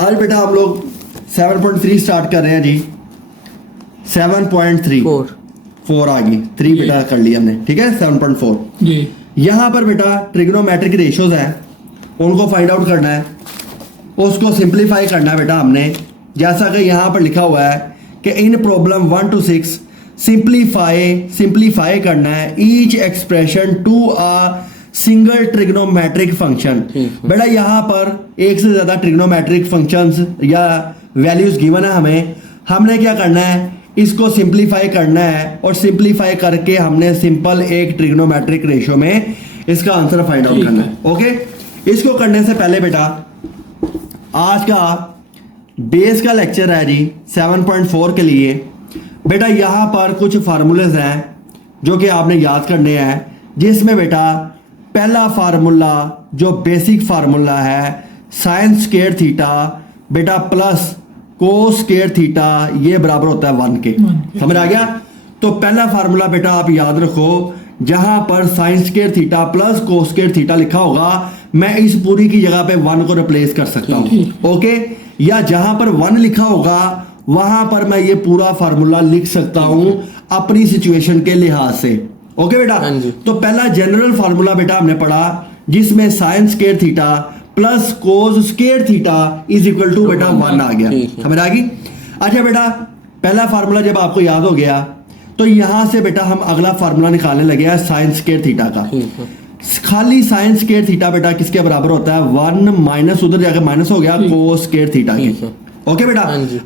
आज बेटा हम लोग 7.3 स्टार्ट कर रहे हैं जी। 7.3 4 आ गई 3 बेटा कर लिया हमने, ठीक है। 7.4 जी। यहाँ पर बेटा ट्रिग्नोमेट्रिक रेशियोज हैं, उनको फाइंड आउट करना है, उसको सिंप्लीफाई करना है बेटा हमने। जैसा कि यहाँ पर लिखा हुआ है कि इन प्रॉब्लम 1 to 6 सिंप्लीफाई करना है each expression to a single trigonometric function. बेटा यहाँ पर एक से ज्यादा ट्रिग्नोमेट्रिक फंक्शंस या वैल्यूज गिवन है हमें, हमने क्या करना है, इसको सिंप्लीफाई करना है और सिंप्लीफाई करके हमने सिंपल एक ट्रिग्नोमेट्रिक रेशियो में इसका आंसर फाइंड आउट करना है। ओके, इसको करने से पहले बेटा आज का बेस का लेक्चर है जी 7.4 के लिए। बेटा यहाँ पर कुछ फार्मूलेज हैं जो कि आपने याद करने हैं, जिसमें बेटा पहला फार्मूला जो बेसिक फार्मूला है साइन स्क्वायर थीटा बेटा प्लस कोस स्क्वायर थीटा, ये बराबर होता है 1 के। समझ आ गया? तो पहला फार्मूला बेटा आप याद रखो, जहां पर sign square theta plus cos square theta लिखा होगा, मैं इस पूरी की जगह पे 1 को रिप्लेस कर सकता हूं। ओके, या जहां पर 1 लिखा होगा वहां पर मैं ये पूरा फार्मूला लिख सकता हूं अपनी सिचुएशन के लिहाज से। ओके बेटा, तो पहला जनरल फार्मूला बेटा हमने पढ़ा जिसमें sine square theta plus cos square theta is equal to बेटा 1 आ गया। समझ आ गई? अच्छा बेटा, पहला फार्मूला जब आपको याद हो गया तो यहां से बेटा हम अगला फार्मूला निकालने लगे हैं साइन स्क्वायर थीटा का। खाली साइन स्क्वायर थीटा बेटा किसके बराबर होता है, 1 माइनस उधर जाकर माइनस हो गया कोस स्क्वायर थीटा के। ओके बेटा,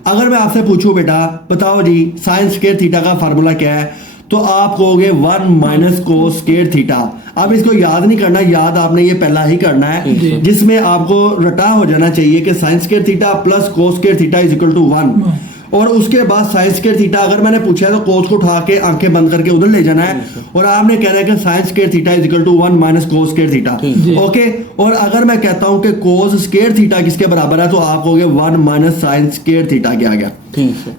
अगर मैं आपसे पूछूं बेटा बताओ जी साइन स्क्वायर थीटा का फार्मूला क्या है, तो आप कहोगे 1 माइनस कोस स्क्वायर थीटा। अब इसको याद नहीं करना, याद आपने ये पहला ही करना है, जिसमें आपको रटा हो जाना चाहिए कि sine square theta plus cos square theta is equal to 1। और उसके बाद साइन स्क्वायर थीटा अगर मैंने पूछा है तो कोस को उठा के आंखें बंद करके उधर ले जाना है, और आपने कहना है कि sine square theta is equal to 1 minus cos square theta. Okay, और अगर मैं कहता हूं कि कोस स्क्वायर थीटा किसके बराबर है, तो आप कहोगे 1 माइनस साइन स्क्वायर थीटा के आ गया।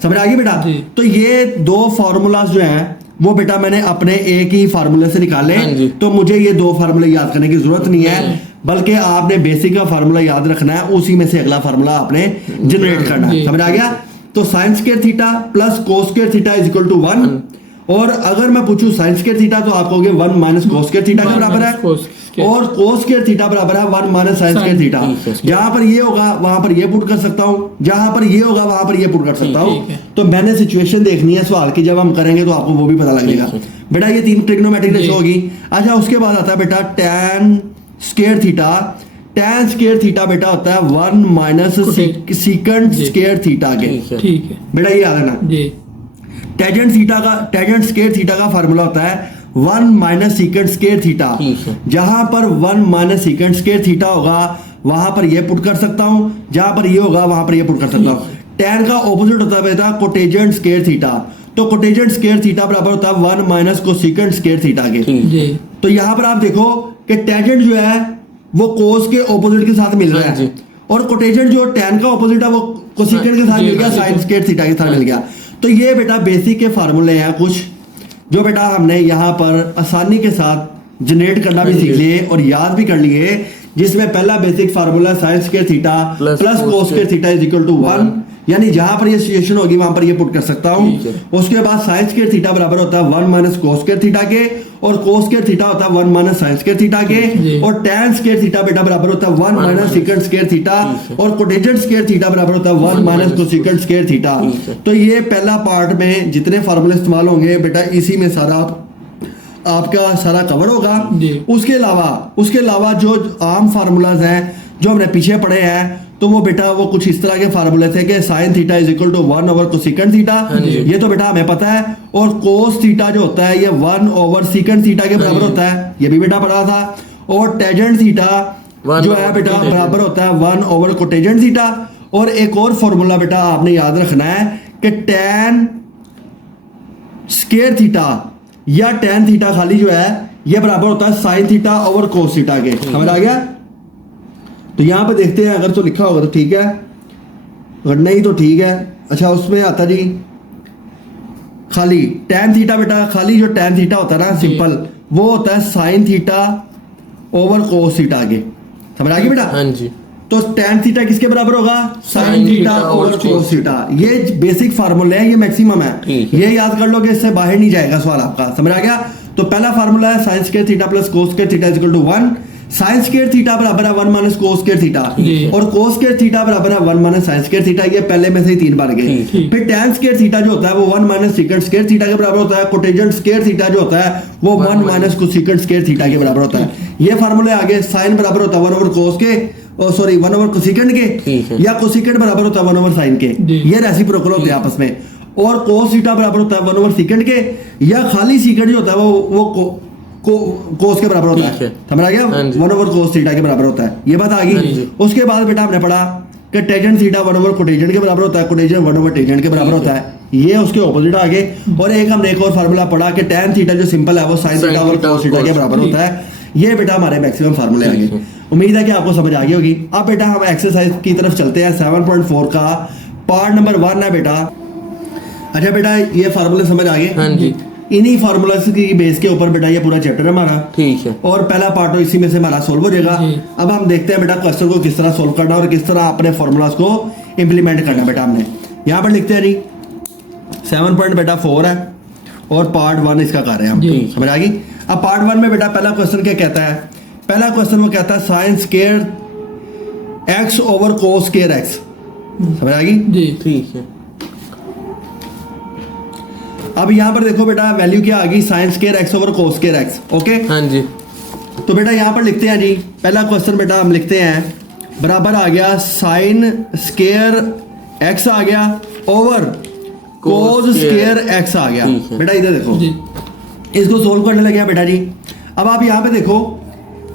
समझ आ गई बेटा? तो ये दो फॉर्मूलाज जो हैं वो बेटा मैंने अपने एक ही फार्मूले से निकाले, तो मुझे ये दो फार्मूले याद करने की जरूरत नहीं है, बल्कि आपने बेसिक का फार्मूला याद रखना है, उसी में से अगला फार्मूला आपने जनरेट करना है। समझ आ गया? तो sine square theta plus cos square theta is equal to 1, और अगर मैं पूछूं साइन स्क्वायर थीटा तो आप कहोगे 1 माइनस कोस स्क्वायर थीटा के बराबर है, और कोस स्क्वायर थीटा बराबर है 1 माइनस साइन स्क्वायर थीटा। जहां पर ये होगा वहां पर ये पुट कर सकता हूं, जहां पर ये होगा वहां पर ये पुट कर सकता हूं। तो मैंने सिचुएशन देखनी है सवाल की, जब हम करेंगे तो आपको वो भी पता लग जाएगा। बेटा ये 3 ट्रिग्नोमेट्रिक रेशियो होगी। अच्छा, उसके बाद आता है बेटा tan square theta. Tan square theta बेटा होता है 1 माइनस सीकेंट स्क्वायर थीटा के। ठीक है बेटा ये याद रखना। टेंजेंट स्क्वायर थीटा का फार्मूला होता है 1 माइनस सीकेंट स्क्वायर थीटा। जहां पर 1 माइनस सीकेंट स्क्वायर थीटा होगा वहां पर ये पुट कर सकता हूं, जहां पर ये होगा वहां पर ये पुट कर सकता हूं। टैन का ऑपोजिट होता है बेटा कोटेजेंट स्क्वायर थीटा। तो कोटेजेंट स्क्वायर थीटा बराबर होता है 1 माइनस कोसेकेंट स्क्वायर थीटा के। तो यहां पर आप देखो कि टेंजेंट जो है वो कोस के ऑपोजिट के साथ मिल रहा है, और कोटेजेंट जो टैन का ऑपोजिट है वो कोसेकेंट के साथ मिल गया, साइन स्क्वायर थीटा के साथ मिल गया। तो ये बेटा बेसिक के फार्मूले हैं कुछ जो बेटा हमने यहाँ पर आसानी के साथ जनरेट करना भी सीख लिए और याद भी कर लिए, जिसमें पहला basic formula sine square theta plus cos square theta is equal to 1, यानी जहां पर ये सिचुएशन होगी वहां पर ये पुट कर सकता हूं। उसके बाद साइन स्क्वायर थीटा बराबर होता है 1 माइनस कोस स्क्वायर थीटा के, और कोस स्क्वायर थीटा होता है 1 माइनस साइन स्क्वायर थीटा के, और टैन स्क्वायर थीटा बेटा बराबर होता है 1 माइनस सीकेंट स्क्वायर थीटा, और कोटेजेंट स्क्वायर थीटा बराबर होता है 1 माइनस कोसेकेंट स्क्वायर थीटा। तो ये पहला पार्ट में जितने फार्मूले इस्तेमाल होंगे बेटा इसी में सारा आपका सारा कवर होगा। उसके अलावा जो आम फार्मूलाज हैं जो हमने पीछे पढ़े हैं, तो वो बेटा वो कुछ इस तरह के फार्मूले थे कि sine theta is equal to 1 over cosecant theta, ये तो बेटा हमें पता है, और कोस थीटा जो होता है ये 1 ओवर सीकेंट थीटा के बराबर होता है, ये भी बेटा पढ़ा था। और टेंजेंट थीटा जो है बेटा बराबर होता है 1 ओवर कोटेजेंट थीटा। और एक और फॉर्मूला बेटा आपने याद रखना है कि टैन स्क्वायर थीटा या टैन थीटा खाली जो है ये बराबर होता है sine theta over cos theta के। समझ आ गया? तो यहां पे देखते हैं, अगर तो लिखा होगा तो ठीक है, अगर नहीं तो ठीक है। अच्छा, उसमें आता जी खाली टैन थीटा बेटा, खाली जो टैन थीटा होता है ना सिंपल, वो होता है sine theta over cos theta के। समझ आ गई बेटा? हाँ जी। तो tan थीटा किसके बराबर होगा? sin sin थीटा थीटा और और cos थीटा। ये बेसिक फार्मूला है, ये मैक्सिमम है, ठीक है। ये याद कर लो कि इससे बाहर नहीं जाएगा सवाल आपका। समझ आ गया? तो पहला फार्मूला है sin square theta plus cos square theta equal to 1। sin square theta बराबर है 1 माइनस cos स्क्वायर थीटा, और cos स्क्वायर थीटा बराबर है 1 माइनस sin स्क्वायर थीटा। ये पहले में से ही 3 बार गए। फिर tan स्क्वायर थीटा जो होता है वो 1 माइनस secant स्क्वायर थीटा के बराबर होता है। कोटेजेंट स्क्वायर थीटा जो होता है वो 1 माइनस कोसेकेंट स्क्वायर थीटा के बराबर होता है। ये फार्मूले आगे sin बराबर होता है 1 ओवर cos के, 1 ओवर कोसेकेंट के, या कोसेकेंट बराबर होता है 1 ओवर sin के। ये रेसिप्रोकल होते हैं आपस में। और cos थीटा बराबर होता है 1 ओवर सेकंड के, या खाली सेकंड जो होता है वो कोस के बराबर होता है। समझ आ गया? 1 ओवर cos थीटा के बराबर होता है। ये बात आ गई। उसके बाद बेटा हमने पढ़ा कि टेंजेंट थीटा 1 ओवर कोटेजेंट के बराबर होता है, कोटेजेंट 1 ओवर टेंजेंट के बराबर होता है। ये उसके ऑपोजिट आ गए। और एक हमने एक और फार्मूला पढ़ा कि tan थीटा जो सिंपल है वो sin थीटा और cos थीटा के बराबर होता है। ये बेटा हमारे मैक्सिमम फार्मूले आ गए। उम्मीद है कि आपको समझ आ गई होगी। अब बेटा हम एक्सरसाइज की तरफ चलते हैं। 7.4 का पार्ट नंबर 1 है बेटा। अच्छा बेटा, ये फार्मूले समझ आ गए? हाँ जी। इन्हीं फार्मूलाज की बेस के ऊपर बेटा ये पूरा चैप्टर है हमारा। ठीक है। और पहला पार्ट तो इसी में से हमारा सोल्व हो जाएगा। अब हम देखते हैं बेटा क्वेश्चन को किस तरह सोल्व करना और किस तरह अपने फार्मूलाज को इंप्लीमेंट करना। बेटा हमने यहाँ पर लिखते हैं जी 7.4 है और पार्ट 1 इसका कर रहे हैं हम। समझ आ गई? अब पार्ट 1 में बेटा पहला क्वेश्चन क्या कहता है? पहला क्वेश्चन वो कहता है sin square x over cos square x। समझ आ गई? जी ठीक है। अब यहाँ पर देखो बेटा वैल्यू क्या आ गई? sin square x over cos square x। Okay, हाँ जी। तो बेटा यहाँ पर लिखते हैं जी पहला क्वेश्चन बेटा हम लिखते हैं बराबर आ गया sin स्क्वायर x आ गया ओवर cos स्क्वायर x आ गया। बेटा इधर देखो, इसको सोल्व करने लगे बेटा जी। अब आप यहाँ पे देखो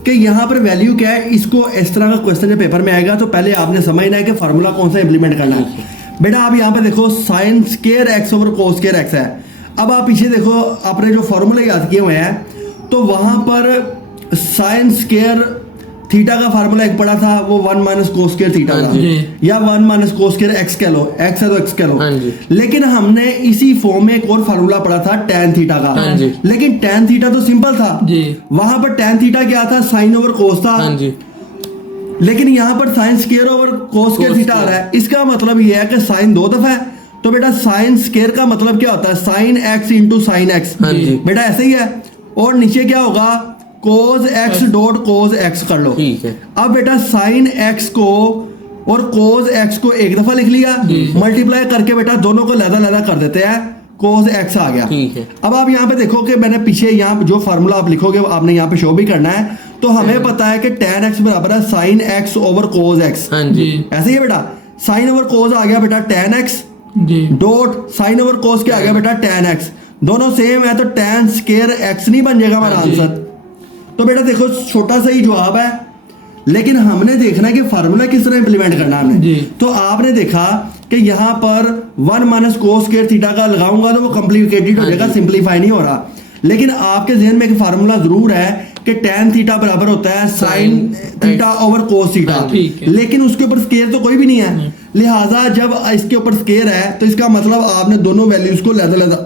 कि यहाँ पर वैल्यू क्या है। इसको इस तरह का क्वेश्चन जब पेपर में आएगा तो पहले आपने समझना है कि फार्मूला कौन सा इंप्लीमेंट करना है। बेटा आप यहाँ पे देखो sin square x over cos square x है। अब आप पीछे देखो आपने जो फॉर्मूले याद किए हुए हैं, तो वहां पर sin स्क्वायर थीटा का फार्मूला एक पड़ा था, वो 1 माइनस cos स्क्वायर थीटा था, या 1 माइनस cos स्क्वायर x कह लो, x है तो x कह लो। लेकिन हमने इसी फॉर्म में एक और फार्मूला पढ़ा था tan थीटा का। लेकिन tan थीटा तो सिंपल था, वहां पर tan थीटा क्या था? sin ओवर cos था। लेकिन यहाँ पर sin square over cos square theta आ रहा है। इसका मतलब ये है कि sin 2 दफा है, तो बेटा sin स्क्वायर का मतलब क्या होता है? sin x into sine x. बेटा ऐसे ही है। और नीचे क्या होगा? cos x dot cos x कर लो। अब बेटा sin x को और cos x को एक दफा लिख लिया, मल्टीप्लाई करके बेटा दोनों को लहदा कर देते हैं, cos x आ गया। अब आप यहाँ पे देखो कि मैंने पीछे यहाँ जो फार्मूला आप लिखोगे आपने यहाँ पे शो भी करना है। तो हमें पता है कि tan x बराबर है sin x over cos x। ऐसे ही है बेटा। sin ओवर cos आ गया बेटा tan x dot sin over cos क्या आ गया बेटा tan x। दोनों सेम है तो tan स्क्वायर x नहीं बन जाएगा हमारा आंसर। तो बेटा देखो छोटा सा ही जवाब है, लेकिन हमने देखना है कि फार्मूला किस तरह इंप्लीमेंट करना है हमने। तो आपने देखा कि यहाँ पर 1 माइनस cos स्क्वायर थीटा का लगाऊंगा तो वो कॉम्प्लिकेटेड हो जाएगा, सिंप्लीफाई नहीं हो रहा। लेकिन आपके जहन में एक फार्मूला जरूर है कि tan थीटा बराबर होता है sin theta over cos theta, लेकिन उसके ऊपर स्क्वायर तो कोई भी नहीं है। लिहाजा जब इसके ऊपर स्क्वायर है तो इसका मतलब आपने दोनों वैल्यूज को लहदा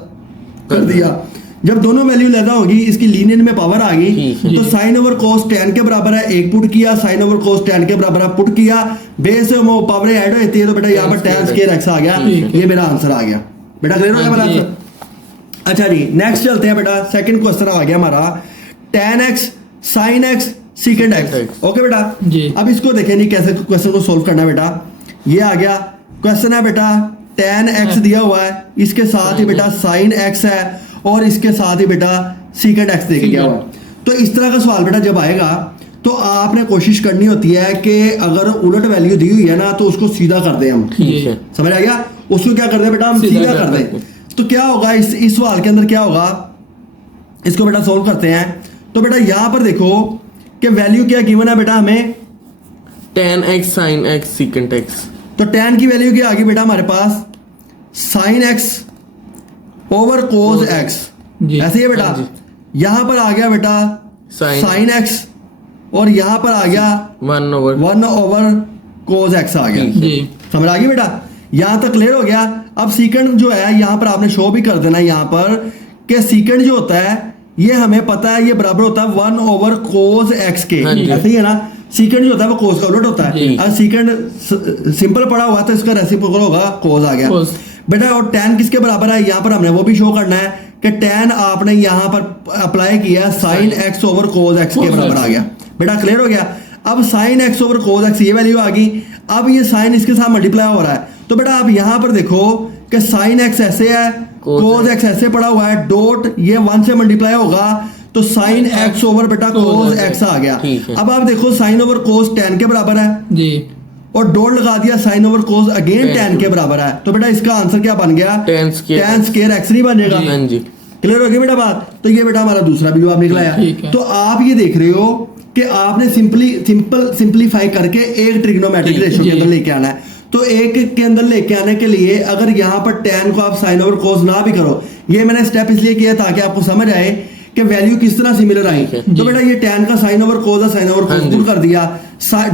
कर दिया। जब दोनों वैल्यू लहदा होगी, इसकी लीनियर में पावर आ गई, तो sin ओवर cos tan के बराबर है एक पुट किया, sin ओवर cos tan के बराबर है पुट किया, बेस में पावर ऐड हो जाती है। तो बेटा यहाँ पर tan स्क्वायर x आ गया। ये मेरा आंसर आ गया। बेटा क्लियर हो गया मेरा आंसर? अच्छा जी, नेक्स्ट चलते हैं बेटा। सेकंड क्वेश्चन आ गया हमारा tan x sin x secant x। Okay बेटा, अब इसको देखें नहीं कैसे क्वेश्चन को सोल्व करना बेटा। ये आ गया क्वेश्चन है बेटा tan x दिया हुआ है, इसके साथ ही बेटा sin x है और इसके साथ ही बेटा secant x दे गया हुआ। तो इस तरह का सवाल बेटा जब आएगा तो आपने कोशिश करनी होती है कि अगर उलट वैल्यू दी हुई है ना तो उसको सीधा कर दें हम। समझ आ गया? उसको क्या कर दें बेटा? हम सीधा कर दें। तो क्या होगा इस सवाल के अंदर क्या होगा? इसको बेटा सोल्व करते हैं। तो बेटा यहां पर देखो कि वैल्यू क्या गिवन है बेटा हमें? tan x sin x secant x। तो tan की वैल्यू क्या आ गई बेटा हमारे पास? sin x over cos x। ऐसे ही बेटा यहां पर आ गया बेटा sin x और यहां पर आ गया 1 ओवर cos x आ गया। समझ आ गई बेटा? यहां तक क्लियर हो गया। अब secant जो है यहां पर आपने शो भी कर देना यहां पर कि secant जो होता है ये हमें पता है ये बराबर होता है 1 ओवर cos x के। ऐसे ही है ना? सीकेंड जो होता है वो कोस का उलट होता है। जी। अगर सीकेंड सिंपल पड़ा हुआ है तो इसका रेसिप्रोकल होगा कोस आ गया Cos। बेटा। और tan किसके बराबर है यहाँ पर हमने वो भी शो करना है कि tan आपने यहाँ पर अप्लाई किया sin x over cos x के Cos बराबर x। आ गया बेटा। क्लियर हो गया। अब sin x over cos x ये वैल्यू आ गई। अब ये sin इसके साथ मल्टीप्लाई हो रहा है तो बेटा आप यहाँ पर देखो कि sin x ऐसे है, cos x ऐसे पड़ा हुआ है, डॉट ये 1 से मल्टीप्लाई होगा तो sin x ओवर बेटा cos x आ गया। ठीक है। अब आप देखो sin ओवर cos tan के बराबर है जी और डॉट लगा दिया sin over cos again tan के बराबर है तो बेटा इसका आंसर क्या बन गया? tan square tan square x नहीं बनेगा। हाँ जी क्लियर हो गया बेटा बात। तो ये बेटा हमारा दूसरा भी जवाब निकला ठीक है। है। तो आप ये देख रहे हो कि आपने सिंपलीफाई करके एक ट्रिग्नोमेट्रिक जी, रेशियो के जी। अंदर लेके आना है। तो एक के अंदर लेके आने के लिए अगर यहाँ पर tan को आप sin ओवर cos ना भी करो, ये मैंने स्टेप इसलिए किया ताकि आपको समझ आए कि वैल्यू किस तरह सिमिलर आई। ठीक है। तो बेटा ये tan का sin ओवर cos है, sin ओवर हाँ cos जी। पुट कर दिया,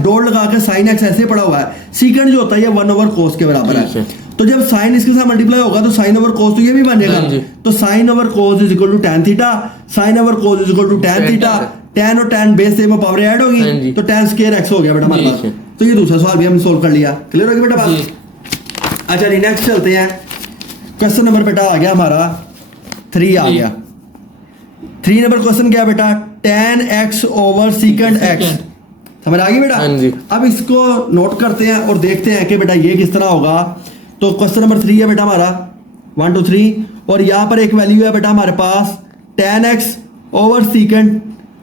डॉट लगा के sin x ऐसे पड़ा हुआ है, सीकेंड जो होता है ये 1 ओवर cos के बराबर ठीक है। है। तो जब sin इसके साथ मल्टीप्लाई होगा तो sin ओवर cos तो ये भी बनेगा। हाँ जी। तो sin over cos is equal to tan theta, sin over cos is equal to tan Tan theta, theta। tan और tan बेस से में पावर ऐड हाँ होगी जी। तो tan स्क्वायर x हो गया बेटा हमारे ठीक पास। है। तो ये दूसरा सवाल भी हम सोल्व कर लिया। क्लियर हो गया बेटा जी बात। अच्छा जी नेक्स्ट चलते हैं। क्वेश्चन नंबर बेटा आ गया हमारा 3 आ जी। गया। 3 नंबर क्वेश्चन क्या बेटा? tan x over secant x। Secant। समझ आ गई बेटा? हाँ जी। अब इसको नोट करते हैं और देखते हैं कि बेटा ये किस तरह होगा। तो क्वेश्चन नंबर 3 है बेटा हमारा 1 2 3 और यहाँ पर एक वैल्यू है बेटा हमारे पास tan x over secant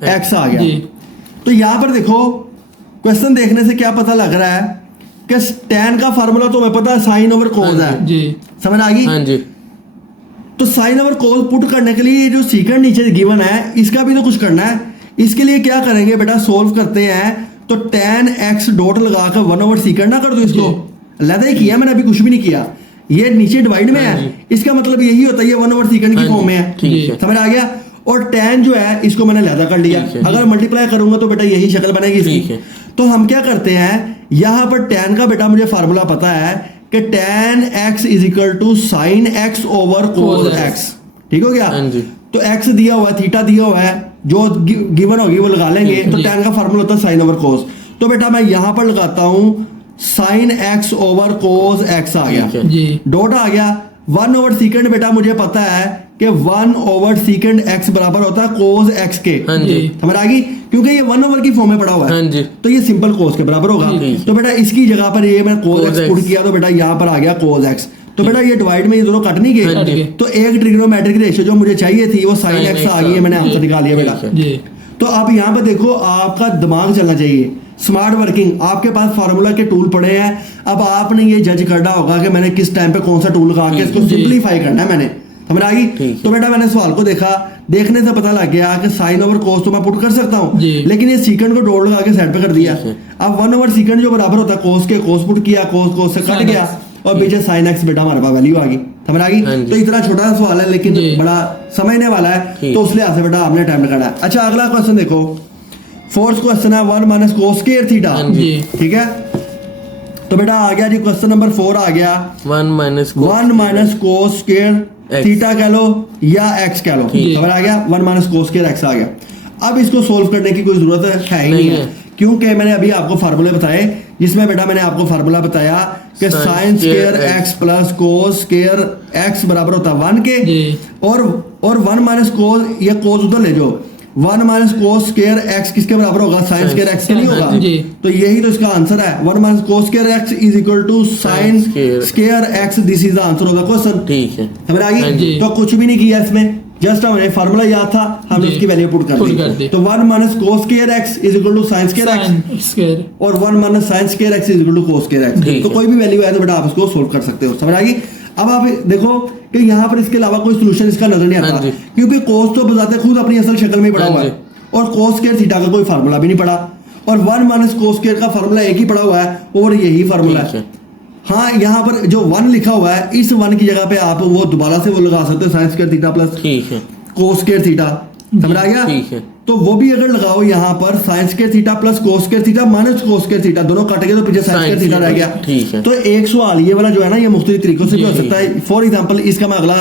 x आ गया। जी तो यहाँ पर देखो क्वेश्चन देखने से क्या पता लग रहा है कि tan का फार्मूला तो मैं पता है sin ओवर cos हाँ है। जी समझ आ गई? हाँ जी तो sin ओवर cos पुट करने के लिए ये जो secant नीचे गिवन है इसका भी तो कुछ करना है। इसके लिए क्या करेंगे बेटा? सोल्व करते हैं तो tan x डॉट लगा कर 1 ओवर secant ना कर दो इसको। अलग ही किया मैंने, अभी कुछ भी नहीं किया। ये नीचे डिवाइड में हाँ है, जी। इसका मतलब यही होता है ये 1 ओवर secant हाँ की जी, फॉर्म में है। ठीक है। समझ आ गया? और tan जो है इसको मैंने लहदा कर लिया। ठीक है। अगर मल्टीप्लाई करूंगा तो बेटा यही शक्ल बनेगी ठीक इसकी। है। तो हम क्या करते हैं यहाँ पर tan का बेटा मुझे फार्मूला पता है कि tan x is equal to sin x over cos Cos x। ठीक हो गया? हाँ जी। तो x दिया हुआ है, थीटा दिया हुआ है, जो गिवन होगी वो लगा लेंगे। ठीक है तो जी। tan का फार्मूला होता है sin ओवर cos। तो बेटा मैं यहाँ पर लगाता हूँ sin x over cos x आ गया। ठीक है। जी डॉट आ गया। 1 ओवर secant बेटा मुझे पता है कि 1 ओवर secant x बराबर होता है cos x के। हाँ जी जी। समझ आ गई? क्योंकि ये 1 ओवर की फॉर्म में पड़ा हुआ है। हाँ जी तो ये सिंपल cos के बराबर होगा। ठीक है। तो बेटा इसकी जगह पर ये मैं cos Cos x x। Put किया तो बेटा यहाँ पर आ गया cos x। तो बेटा ये डिवाइड में ये दोनों कट नहीं हाँ गए। जी। तो एक ट्रिग्नोमेट्रिक रेशियो जो मुझे चाहिए थी वो sin Sin x x आ गई है, मैंने आंसर जी। निकाल लिया बेटा। ठीक है। जी तो अब यहाँ पे देखो आपका दिमाग चलना चाहिए, स्मार्ट वर्किंग। आपके पास फार्मूला के टूल पड़े हैं। अब आपने ये जज करना होगा कि मैंने किस टाइम पे कौन सा टूल लगा के इसको जी। सिंपलीफाई करना है मैंने। समझ आ गई? ठीक है। तो बेटा मैंने सवाल को देखा, देखने से पता लग गया कि sin ओवर cos तो मैं पुट कर सकता हूँ, जी। लेकिन ये secant को डॉट लगा के साइड पे कर दिया। ठीक है। अब 1 ओवर secant जो बराबर होता है cos के, cos पुट किया, cos से कट Sin गया x। और पीछे sin x बेटा हमारे पास वैल्यू आ गई। समझ आ गई? हाँ जी। तो इतना छोटा सा सवाल है लेकिन जी। बड़ा समझने वाला है। ठीक। तो उस लिहाज से बेटा आपने टाइम लगाना है। अच्छा अगला क्वेश्चन देखो, फोर्थ क्वेश्चन है 1 माइनस cos स्क्वायर थीटा। हाँ जी। ठीक है? तो बेटा आ गया जी क्वेश्चन नंबर 4 आ गया 1 minus 1 minus cos square X। Theta कह लो या x कह लो। ठीक। समझ आ गया? 1 माइनस cos स्क्वायर x आ गया। अब इसको सोल्व करने की कोई जरूरत है ही नहीं नहीं है, है। क्योंकि मैंने अभी आपको फार्मूले बताए, जिसमें बेटा मैंने आपको फार्मूला बताया कि Sin sine square square x plus cos square x बराबर होता है 1 के। जी और 1 माइनस cos, ये cos उधर ले जाओ, 1 माइनस cos स्क्वायर x किसके बराबर होगा? साइन Sin स्क्वायर x के नहीं हाँ होगा? जी। तो यही तो इसका आंसर है। 1 minus cos square x is equal to sine square square x। This is the answer of the question. ठीक है। समझ आ हाँ गई? जी। तो कुछ भी नहीं किया इसमें, जस्ट हमें फार्मूला याद था, हमने जी। उसकी वैल्यू पुट कर Put कर दी। दी। तो 1 minus cos square x is equal to sine square x sin square और 1 minus sine square x is equal to cos square x। ठीक तो है। कोई भी वैल्यू है तो बेटा आप इसको सोल्व कर सकते हो। समझ आ गई? अब आप देखो कि यहाँ पर इसके अलावा कोई सोल्यूशन इसका नजर नहीं आता, हाँ जी। क्योंकि cos तो बजाते खुद अपनी असल शक्ल में ही पड़ा हाँ हुआ है जी। और cos स्क्वायर थीटा का कोई फार्मूला भी नहीं पड़ा और 1 माइनस cos स्क्वायर का फार्मूला एक ही पड़ा हुआ है और यही फार्मूला ठीक है। है। हाँ यहाँ पर जो 1 लिखा हुआ है, इस 1 की जगह पे आप वो दोबारा से वो लगा सकते हो, साइन स्क्वायर थीटा प्लस ठीक है। cos square theta. समझ आ गया? ठीक है। तो वो भी अगर लगाओ यहाँ पर sign square theta plus cos square theta minus cos square theta, दोनों कट गए तो पीछे साइन स्क्वायर थीटा रह गया। ठीक है। तो एक सवाल ये वाला जो है ना, ये मुख्तलिफ तरीकों से भी हो जी। सकता है। फॉर एग्जाम्पल इसका मैं अगला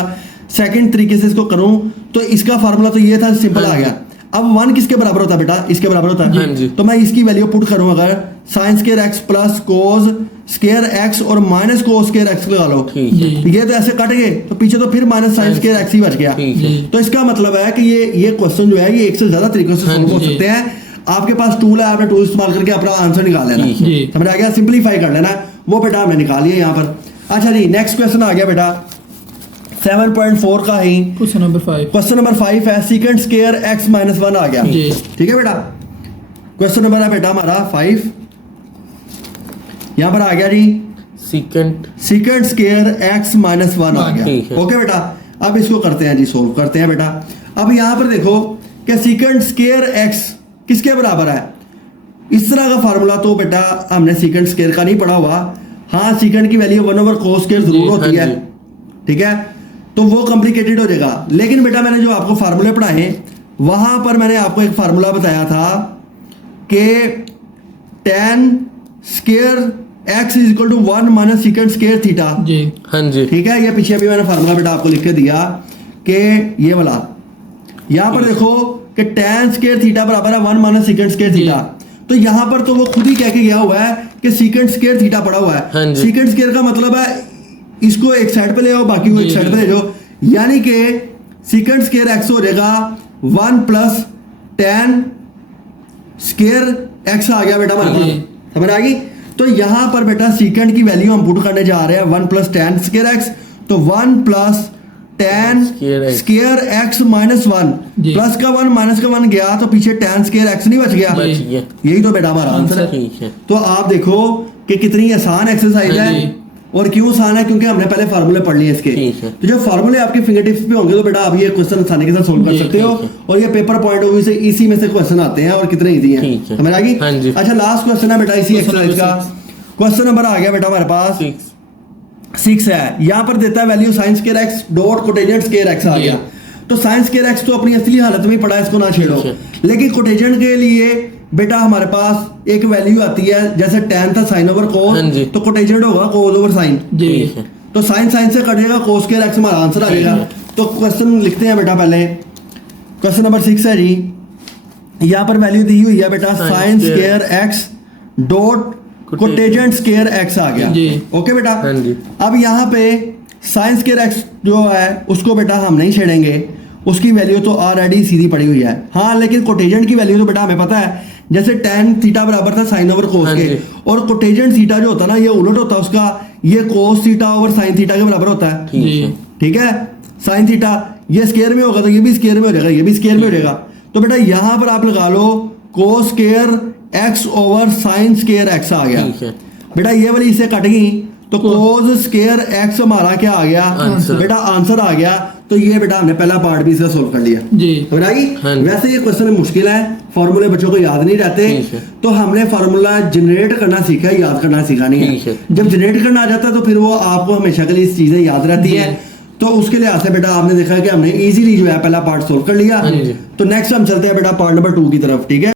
सेकंड तरीके से इसको करूं तो इसका फार्मूला तो ये था, सिंपल हाँ आ जी। गया। अब 1 किसके बराबर होता है बेटा, इसके बराबर होता हाँ जी। है। तो मैं इसकी वैल्यू पुट करूं अगर sign square x plus cos square x और माइनस कोस स्क्वायर एक्स लगा लो, ठीक है। जी ये तो ऐसे कट गए तो पीछे तो फिर माइनस साइन स्क्वायर एक्स ही बच गया। ठीक है। तो इसका मतलब है कि ये क्वेश्चन जो है ये एक से ज्यादा तरीकों से सोल्व हो जी। सकते हैं। आपके पास टूल है, आपने टूल इस्तेमाल करके अपना आंसर निकाल लेना, ठीक है। जी। समझ आ गया, सिंपलीफाई कर लेना, वो बेटा हमने निकाल लिया यहाँ पर। अच्छा जी, नेक्स्ट क्वेश्चन आ गया बेटा 7.4 का ही क्वेश्चन नंबर 5। क्वेश्चन नंबर 5 है सेकंड स्क्वायर x माइनस 1 आ गया। जी। ठीक है बेटा, क्वेश्चन नंबर है बेटा हमारा 5, यहाँ पर आ गया जी सेकंड स्क्वायर x माइनस 1 आ गया। ठीक है। ओके बेटा, अब इसको करते हैं जी, सोल्व करते हैं बेटा। अब यहाँ पर देखो कि सेकंड स्क्वायर x किसके बराबर है, इस तरह का फार्मूला तो बेटा हमने सेकंड स्क्वायर का नहीं पढ़ा हुआ। हाँ, सेकंड की वैल्यू 1/cos स्क्वायर जरूर जी, होती हाँ है, जी। ठीक है, तो वो कॉम्प्लिकेटेड हो जाएगा। लेकिन बेटा मैंने जो आपको फार्मूले पढ़ाए वहां पर मैंने आपको एक फार्मूला बताया था कि tan square x is equal to 1 minus second square theta. जी हाँ जी। ठीक है, ये पीछे भी मैंने फार्मूला बेटा आपको लिख के दिया कि ये वाला, यहां पर देखो कि tan स्क्वायर थीटा बराबर है 1 माइनस सेकंड स्क्वायर जी। थीटा। तो यहां पर तो वो खुद ही कह के गया हुआ है कि सेकंड स्क्वायर थीटा पड़ा हुआ हाँ है। जी। सेकंड स्क्वायर का मतलब है इसको एक साइड पे ले आओ, बाकी को एक जी, साइड जी। पे ले जाओ, यानी कि सेकंड स्क्वायर एक्स हो जाएगा 1 प्लस tan स्क्वायर एक्स आ गया बेटा हमारे जी। पास, समझ आ गई। तो यहां पर बेटा सेकंड की वैल्यू हम पुट करने जा रहे हैं 1 प्लस tan स्क्वायर एक्स, तो 1 plus tan square x. Square x minus 1, जी। प्लस का 1 माइनस का 1 गया तो पीछे tan स्क्वायर एक्स नहीं बच गया, बच गया। यही तो बेटा हमारा आंसर है। ठीक है। तो आप देखो कि कितनी आसान एक्सरसाइज हाँ है, जी। और क्यों आसान है, क्योंकि हमने पहले फार्मूले पढ़ लिए इसके। ठीक है। तो जब फार्मूले आपके फिंगर टिप्स पे होंगे तो बेटा आप ये क्वेश्चन आसानी के साथ सोल्व कर जी, सकते हो। ठीक है। और ये पेपर पॉइंट ऑफ व्यू से इसी में से क्वेश्चन आते हैं और कितने इजी हैं, ठीक है। समझ आ गई। हाँ जी। अच्छा, लास्ट क्वेश्चन है बेटा इसी क्वेश्चन एक्सरसाइज नंबर का। क्वेश्चन नंबर आ गया बेटा हमारे पास 6 6 है। यहाँ पर देता है value sine square x dot cotangent square x आ जी। गया। तो साइन स्क्वायर एक्स तो अपनी असली हालत में ही पड़ा है, इसको ना छेड़ो। ठीक लेकिन कोटेजेंट के लिए बेटा हमारे पास एक वैल्यू आती है, जैसे tan था साइन ओवर हाँ जी। कोस, तो कोटेजेंट होगा कोस ओवर साइन। जी ठीक है। तो साइन साइन से कटेगा, कोस स्क्वायर एक्स हमारा आंसर आ जाएगा। तो क्वेश्चन लिखते हैं बेटा पहले, क्वेश्चन नंबर 6 है जी, यहाँ पर वैल्यू दी हुई है बेटा Sin sine square square x dot cotangent square x आ गया। जी। ओके बेटा, हाँ जी। अब यहाँ पे साइन स्क्वायर एक्स जो है उसको बेटा हम नहीं छेड़ेंगे, उसकी वैल्यू तो ऑलरेडी सीधी पड़ी हुई है। हाँ, लेकिन कोटेजेंट की वैल्यू तो बेटा हमें पता है, जैसे tan थीटा बराबर था साइन ओवर कोस हाँ के, जी। और कोटेजेंट थीटा जो होता है ना ये उलट होता है उसका, ये cos theta over sine theta के बराबर होता है। ठीक जी। है। ठीक है, साइन थीटा ये स्क्वायर में होगा तो ये भी स्क्वायर में हो जाएगा, ये भी स्क्वायर में हो जाएगा। तो बेटा यहाँ पर आप लगा लो cos square x over sine square x आ गया। ठीक है। बेटा ये वाली इससे कट गई तो कोस स्क्वायर एक्स हमारा क्या आ गया, आंसर। बेटा आंसर आ गया। तो ये बेटा हमने पहला पार्ट भी इसका सोल्व कर लिया। जी समझ आई? हाँ जी। वैसे ये क्वेश्चन मुश्किल है, फॉर्मूले बच्चों को याद नहीं रहते, ठीक है। तो हमने फार्मूला जनरेट करना सीखा है, याद करना सीखा नहीं ठीक है। है। जब जनरेट करना आ जाता है तो फिर वो आपको हमेशा के लिए इस चीजें याद रहती जी। है। तो उसके लिहाज से बेटा आपने देखा कि हमने इजीली जो है पहला पार्ट सोल्व कर लिया। हाँ जी। तो नेक्स्ट हम चलते हैं बेटा पार्ट नंबर 2 की तरफ, ठीक है।